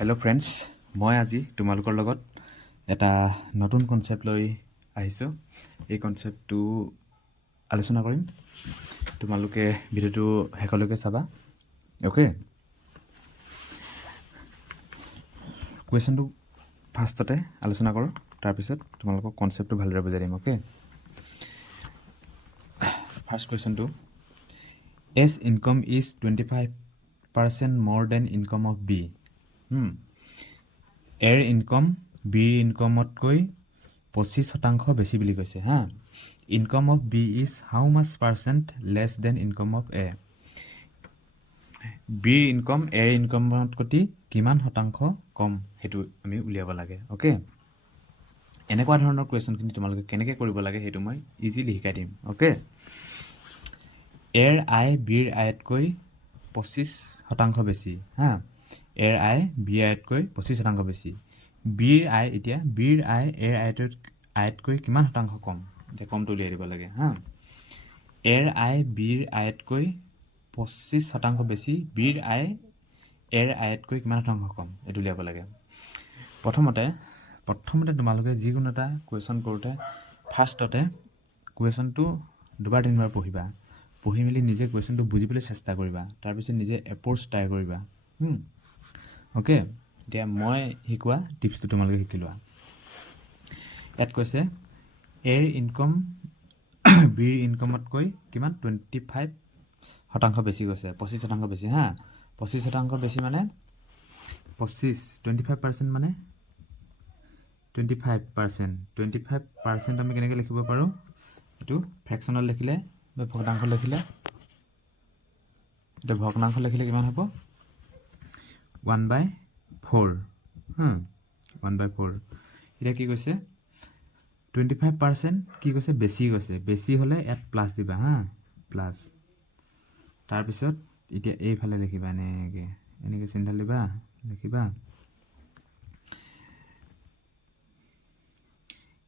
Hello' friends, মই আজি তোমালোকৰ লগত এটা নতুন কনচেপ্ট লৈ আহিছোঁ। এই কনচেপ্টটো আলোচনা কৰিম। তোমালোকে ভিডিঅ'টো শেষলৈকে চাবা। অ'কে, কুৱেশ্যনটো ফাৰ্ষ্টতে আলোচনা কৰোঁ, তাৰপিছত তোমালোকক কনচেপ্টটো ভালদৰে বুজাই দিম। অ'কে, ফাৰ্ষ্ট কুৱেশ্যনটো, A's income is 25% more than income of B. এৰ ইনকম বিৰ ইনকমতকৈ 25% বেছি বুলি কৈছে হা। Income of B is how much percent less than income of A. বিৰ ইনকম এৰ ইনকমতকৈ কিমান শতাংশ কম, সেইটো আমি উলিয়াব লাগে। অ'কে, এনেকুৱা ধৰণৰ কুৱেশ্যনখিনি তোমালোকে কেনেকৈ কৰিব লাগে সেইটো মই ইজিলি শিকাই দিম। অ'কে, এৰ আয় বিৰ আয়তকৈ 25% বেছি হা। এৰ আয় বিৰ আয়তকৈ 25% বেছি। বিৰ আয়, এতিয়া বিৰ আয় এৰ আয়তকৈ কিমান শতাংশ কম, এতিয়া কমটো উলিয়াই দিব লাগে হা। এৰ আয় বিৰ আয়তকৈ 25% বেছি, বিৰ আয় এৰ আয়তকৈ কিমান শতাংশ কম, এইটো উলিয়াব লাগে। প্ৰথমতে তোমালোকে যিকোনো এটা কুৱেশ্যন কৰোঁতে ফাৰ্ষ্টতে কুৱেশ্যনটো দুবাৰ তিনিবাৰ পঢ়িবা। পঢ়ি মেলি নিজে কুৱেশ্যনটো বুজিবলৈ চেষ্টা কৰিবা, তাৰপিছত নিজে এপ্ৰ'চ ট্ৰাই কৰিবা। অ'কে, এতিয়া মই শিকোৱা টিপছটো তোমালোকে শিকি লোৱা। ইয়াত কৈছে এৰ ইনকম বিৰ ইনকমতকৈ কিমান 25% বেছি কৈছে, 25% বেছি হা। 25% বেছি মানে 25% মানে 25% আমি কেনেকৈ লিখিব পাৰোঁ, এইটো ফ্ৰেকশ্যনত লিখিলে বা ভগ্নাংশ লিখিলে, এতিয়া ভগ্নাংশ লিখিলে কিমান হ'ব 1/4 1/4। এতিয়া কি কৈছে 25% কি কৈছে, বেছি কৈছে। বেছি হ'লে ইয়াত প্লাছ দিবা হা, প্লাছ। তাৰপিছত এতিয়া এইফালে লিখিবা, এনেকৈ চিন্তা দিবা, লিখিবা।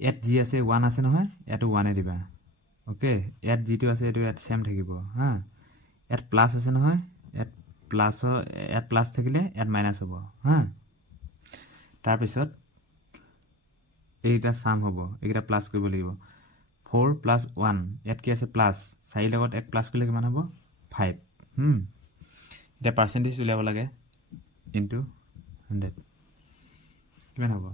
ইয়াত যি আছে 1 আছে নহয়, ইয়াতো 1 দিবা। অ'কে, ইয়াত যিটো আছে এইটো ইয়াত ছেম থাকিব হা। ইয়াত প্লাছ আছে নহয়, ইয়াত প্লাছ থাকিলে ইয়াত মাইনাছ হ'ব হা। তাৰপিছত এইকেইটা ছাম হ'ব, এইকেইটা প্লাছ কৰিব লাগিব। 4 + 1, ইয়াত কি আছে প্লাছ, 4 লগত 1 প্লাছ কৰিলে কিমান হ'ব 5। এতিয়া পাৰ্চেণ্টেজ উলিয়াব লাগে, ইনটু 100 কিমান হ'ব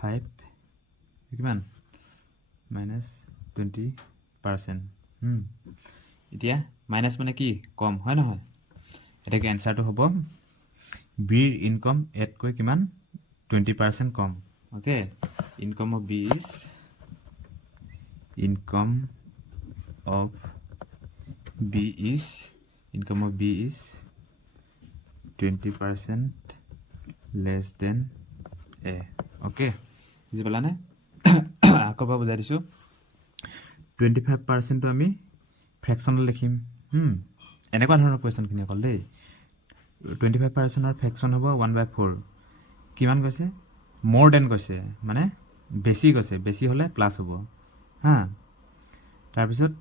5 কিমান -20%। এতিয়া মাইনাছ মানে কি, কম হয় নহয়। এতিয়া এনচাৰটো হ'ব বিৰ ইনকম এতকৈ কিমান 20% কম। Okay, income of B is 20% less than A. Okay, বুজি পালানে? আকৌ এবাৰ বুজাই দিছোঁ। 25%টো আমি ফ্ৰেকশ্যনত লিখিম। এনেকুৱা ধৰণৰ কুৱেশ্যনখিনি অকল দেই। 25%ৰ ফ্ৰেকশ্যন হ'ব 1/4। কিমান কৈছে, মোৰ দেন কৈছে, মানে বেছি কৈছে। বেছি হ'লে প্লাছ হ'ব হা। তাৰপিছত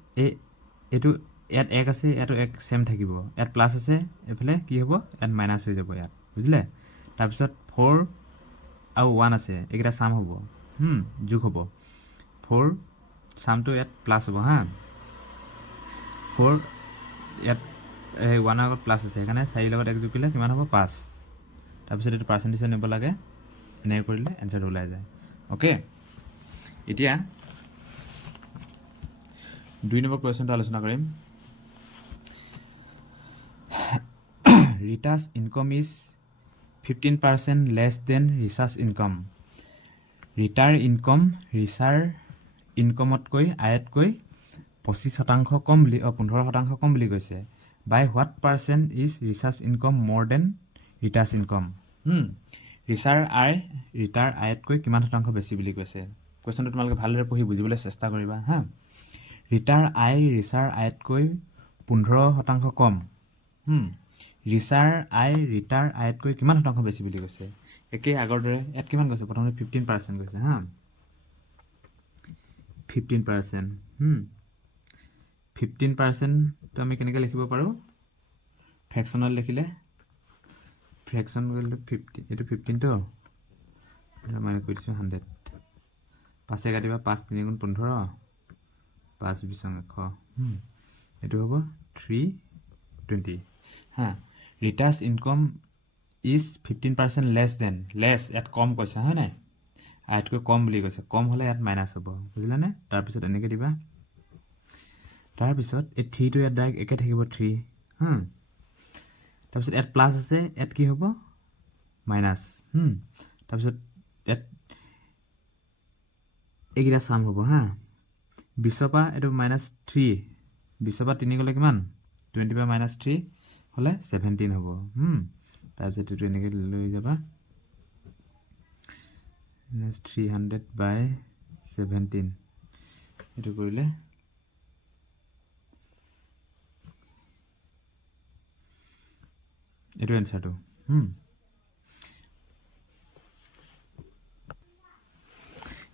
এইটো ইয়াত 1 আছে, ইয়াতো 1 ছেম থাকিব। ইয়াত প্লাছ আছে, এইফালে কি হ'ব, ইয়াত মাইনাছ হৈ যাব ইয়াত, বুজিলে? তাৰপিছত 4 আৰু 1 আছে, এইকেইটা ছাম হ'ব, যোগ হ'ব। 4 ছামটো ইয়াত প্লাছ হ'ব হা। 4 ইয়াত 1ৰ আগত প্লাছ আছে, সেইকাৰণে 4 লগত 1 যোগ কৰিলে কিমান হ'ব 5। তাৰপিছত এইটো পাৰ্চেণ্টেজত নিব লাগে, এনেকৈ কৰিলে এনচাৰটো ওলাই যায়। অ'কে, এতিয়া 2 নম্বৰ কুৱেশ্যনটো আলোচনা কৰিম। Rita's income is 15% less than Richa's income. ৰিতাৰ ইনকম ৰিচাৰ ইনকমতকৈ আয়তকৈ 25% কম বুলি 15% কম বুলি কৈছে। By what percent is Richa's income more than Rita's income. ৰিচাৰ আয় ৰিতাৰ আয়তকৈ কিমান শতাংশ বেছি বুলি কৈছে। কুৱেশ্যনটো তোমালোকে ভালদৰে পঢ়ি বুজিবলৈ চেষ্টা কৰিবা হা। ৰিতাৰ আয় ৰিচাৰ আয়তকৈ 15% কম। ৰিচাৰ আয় ৰিতাৰ আয়তকৈ কিমান শতাংশ বেছি বুলি কৈছে। একেই আগৰ দৰে ইয়াত কিমান কৈছে, প্ৰথমতে 15% কৈছে হা। 15% 15%টো আমি কেনেকৈ লিখিব পাৰোঁ ফ্ৰেকশ্যনত লিখিলে ফ্ৰেকশ্যন কৰিলে 50 এইটো 15টো মানে কৈ দিছোঁ 100 5 কাটিবা 5 3 গুণ 15 5 20 100 এইটো হ'ব 320 হা Rita's income is 15% less than less ইয়াত কম কৈছে হয় নাই ইয়াতকৈ কম বুলি কৈছে কম হ'লে ইয়াত মাইনাছ হ'ব বুজিলানে তাৰপিছত এনেকৈ দিবা তাৰপিছত এই 3টো ইয়াত ডাইৰেক্ট একে থাকিব 3 তাৰপিছত ইয়াত প্লাছ আছে ইয়াত কি হ'ব মাইনাছ তাৰপিছত ইয়াত এইকেইটা চাম হ'ব হা 20 পৰা এইটো -3 20 পৰা 3 গ'লে কিমান 20 পৰা -3 হ'লে 17 হ'ব তাৰপিছত এইটো এনেকৈ লৈ যাবা -300/17 এইটো কৰিলে এইটো এনচাৰটো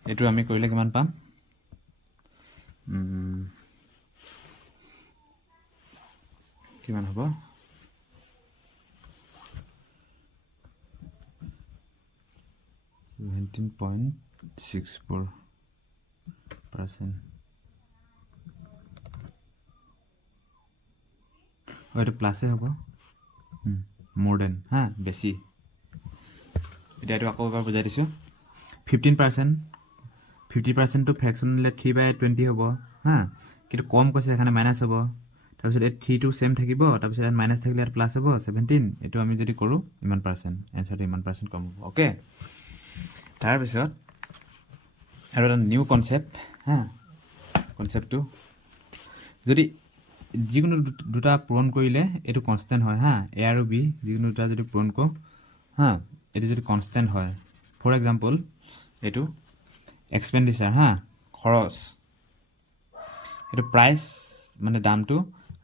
এইটো আমি কৰিলে কিমান পাম কিমান হ'ব 17.64% এইটো প্লাছে হ'ব মোৰ দেন হা বেছি এতিয়া এইটো আকৌ এবাৰ বুজাই দিছোঁ 15% 50%টো ফ্ৰেকশ্যন দিলে 3/20 হ'ব হা কিন্তু কম কৈছে সেইকাৰণে মাইনাছ হ'ব তাৰপিছত এই 3টো ছেম থাকিব তাৰপিছত ইয়াত মাইনাছ থাকিলে ইয়াত প্লাছ হ'ব 17 এইটো আমি যদি কৰোঁ ইমান পাৰ্চেণ্ট এনচাৰটো ইমান পাৰ্চেণ্ট কম হ'ব অ'কে তাৰপিছত আৰু এটা নিউ কনচেপ্ট হা কনচেপ্টটো যদি যিকোনো দুটা পূৰণ কৰিলে এইটো কনষ্টেণ্ট হয় হা এ আৰু বি যিকোনো দুটা যদি পূৰণ কৰোঁ হা এইটো যদি কনষ্টেণ্ট হয় ফৰ এক্সাম্পল এইটো এক্সপেণ্ডিচাৰ হা খৰচ এইটো প্ৰাইচ মানে দামটো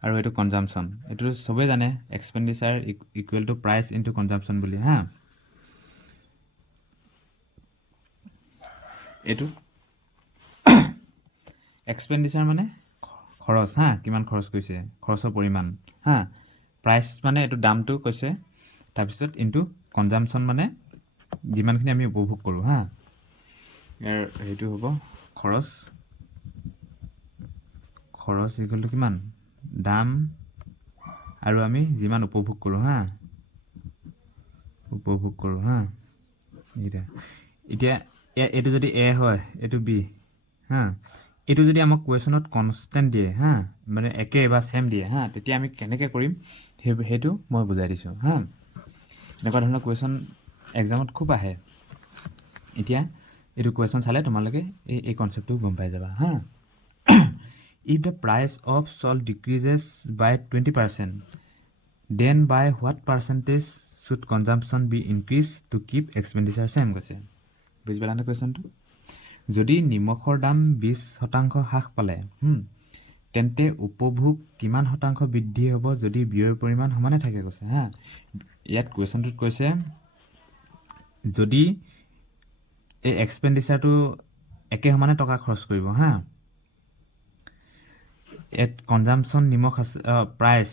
আৰু এইটো কনজাম্পশ্যন এইটো চবেই জানে expenditure equal to price into consumption বুলি হা এইটো এক্সপেণ্ডিচাৰ মানে খৰচ হা কিমান খৰচ কৰিছে খৰচৰ পৰিমাণ হা প্ৰাইচ মানে এইটো দামটো কৈছে তাৰপিছত ইনটু কনজাম্পশ্যন মানে যিমানখিনি আমি উপভোগ কৰোঁ হা ইয়াৰ সেইটো হ'ব খৰচ ইকুৱেল টু কিমান দাম আৰু আমি যিমান উপভোগ কৰোঁ হা এতিয়া এইটো যদি এ হয় এইটো বি হা এইটো যদি আমাক কুৱেশ্যনত কনষ্টেণ্ট দিয়ে হা মানে একে বা ছেম দিয়ে হা তেতিয়া আমি কেনেকৈ কৰিম সেইটো মই বুজাই দিছোঁ হা এনেকুৱা ধৰণৰ কুৱেশ্যন এক্সামত খুব আহে এতিয়া এইটো কুৱেশ্যন চালে তোমালোকে এই কনচেপ্টটো গম পাই যাবা হা if the price of salt decreases by 20% then by what percentage should consumption be increased to keep expenditure same কৈছে বুজি পালানে কুৱেশ্যনটো যদি নিমখৰ দাম 20% হ্ৰাস পালে তেন্তে উপভোগ কিমান শতাংশ বৃদ্ধি হ'ব যদি ব্যয়ৰ পৰিমাণ সমানে থাকে কৈছে হা ইয়াত কুৱেশ্যনটোত কৈছে যদি এই এক্সপেণ্ডিচাৰটো একে সমানে টকা খৰচ কৰিব হা ইয়াত কনজাম্পশ্যন নিমখ আছে প্ৰাইচ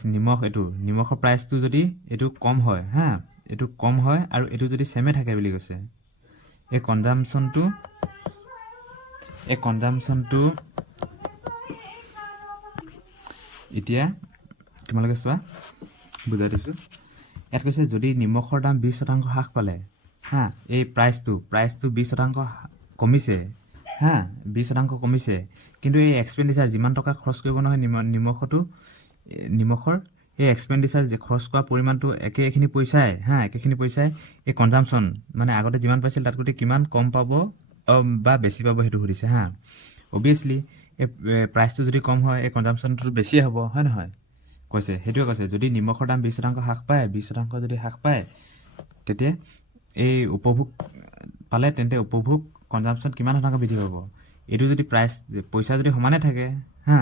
নিমখৰ প্ৰাইচটো যদি এইটো কম হয় হা এইটো কম হয় আৰু এইটো যদি ছেমে থাকে বুলি কৈছে এই কনজাম্পশ্যনটো এতিয়া তোমালোকে চোৱা বুজাই দিছোঁ ইয়াত কৈছে যদি নিমখৰ দাম 20% হ্ৰাস পালে হা এই প্ৰাইচটো 20% কমিছে হা 20% কমিছে কিন্তু এই এক্সপেণ্ডিচাৰ যিমান টকা খৰচ কৰিব নহয় নিমখৰ এই এক্সপেণ্ডিচাৰ যে খৰচ কৰা পৰিমাণটো একেখিনি পইচাই এই কনজাম্পশ্যন মানে আগতে যিমান পাইছিল তাতকৈ কিমান কম পাব বা বেছি পাব সেইটো সুধিছে হা অবভিয়াছলি এই প্ৰাইচটো যদি কম হয় এই কনজাম্পশ্যনটো বেছিয়ে হ'ব হয় নহয় সেইটোৱে কৈছে যদি নিমখৰ দাম 20% হ্ৰাস পায় 20% যদি হ্ৰাস পায় তেতিয়া এই উপভোগ পালে তেন্তে উপভোগ কনজাম্পশ্যন কিমান শতাংশ বৃদ্ধি পাব এইটো যদি পইচা যদি সমানে থাকে হা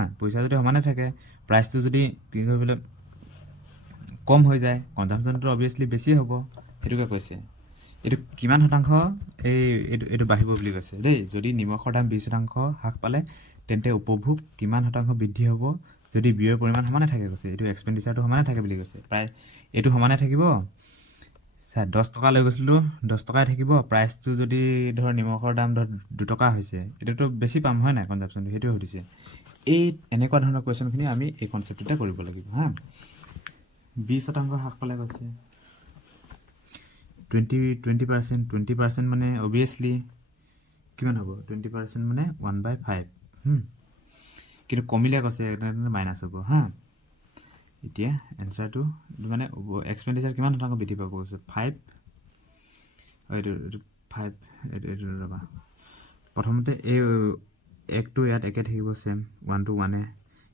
প্ৰাইচটো যদি কি কৰিবলৈ কম হৈ যায় কনজাম্পশ্যনটো অবভিয়াছলি বেছি হ'ব সেইটোকে কৈছে এইটো কিমান শতাংশ এইটো বাঢ়িব বুলি কৈছে দেই যদি নিমখৰ দাম 20% হ্ৰাস পালে তেন্তে উপভোগ কিমান শতাংশ বৃদ্ধি হ'ব যদি ব্যয়ৰ পৰিমাণ সমানে থাকে কৈছে, এইটো এক্সপেণ্ডিচাৰটো সমানে থাকে বুলি কৈছে, প্ৰায় এইটো সমানে থাকিব। 10 টকা লৈ গৈছিলোঁ, 10 টকাই থাকিব। প্ৰাইচটো যদি ধৰ নিমখৰ দাম ধৰ 2 টকা হৈছে, এইটোতো বেছি পাম হয় নাই কনজাম্পশ্যনটো, সেইটোৱে সুধিছে। এই এনেকুৱা ধৰণৰ কুৱেশ্যনখিনি আমি এই কনচেপ্টতে কৰিব লাগিব হা। 20% হ্ৰাস পালে কৈছে 20% মানে অভিয়াছলি কিমান হ'ব? 20% মানে 1/5। কিন্তু কমিলে কৈছে মাইনাছ হ'ব হা। এতিয়া এনচাৰটো মানে এক্সপেণ্ডিচাৰ কিমান শতাংশ বৃদ্ধি পাব কৈছে? 5 এইটো 5 এইটো ৰ'বা, প্ৰথমতে এই 1টো ইয়াত একে থাকিব ছেম, 1টো 1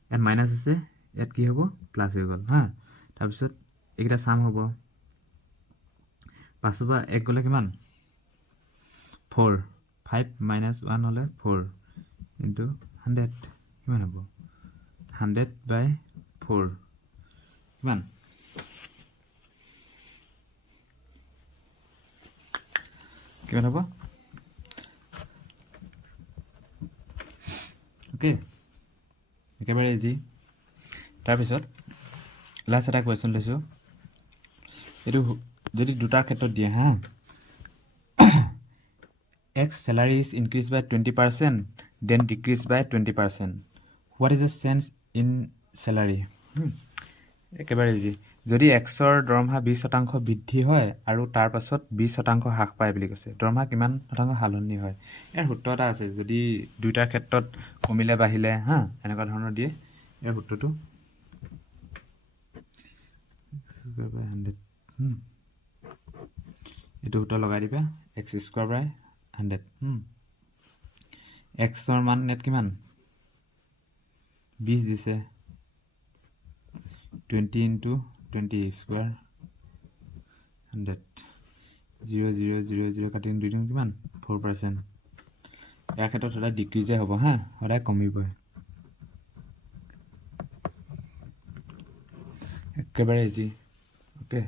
ইয়াত মাইনাছ আছে, ইয়াত কি হ'ব? প্লাছ হৈ গ'ল হা। তাৰপিছত এইকেইটা চাম হ'ব, 5ৰ পৰা 1 গ'লে কিমান? 4। 5 - 1 হ'লে 4 ইনটু 100 কিমান হ'ব? 100/4 কিমান? কিমান হ'ব? অ'কে, একেবাৰে ইজি। তাৰপিছত লাষ্ট এটা কুৱেশ্যন লৈছোঁ, এইটো যদি দুটাৰ ক্ষেত্ৰত দিয়ে হা। X salary is increased by 20%, then decreased by 20%. What is the change in salary? একেবাৰে ইজি। যদি এক্সৰ দৰমহা 20% বৃদ্ধি হয় আৰু তাৰ পাছত 20% হ্ৰাস পায় বুলি কৈছে, দৰমহা কিমান শতাংশ সালসলনি হয়? ইয়াৰ সূত্ৰ এটা আছে, যদি দুইটাৰ ক্ষেত্ৰত কমিলে বাঢ়িলে হা এনেকুৱা ধৰণৰ দিয়ে, ইয়াৰ সূত্ৰটো (x²/100) এইটো সূত্ৰ লগাই দিবা, (x²/100) এক্সৰ মান ইয়াত কিমান? 20 দিছে, 20 × 20² 100, 0 0 0 0 কাটি 2 কিমান? 4%। ইয়াৰ ক্ষেত্ৰত সদায় ডিক্ৰিজে হ'ব হা, সদায় কমিবই। একেবাৰে ইজি। অ'কে।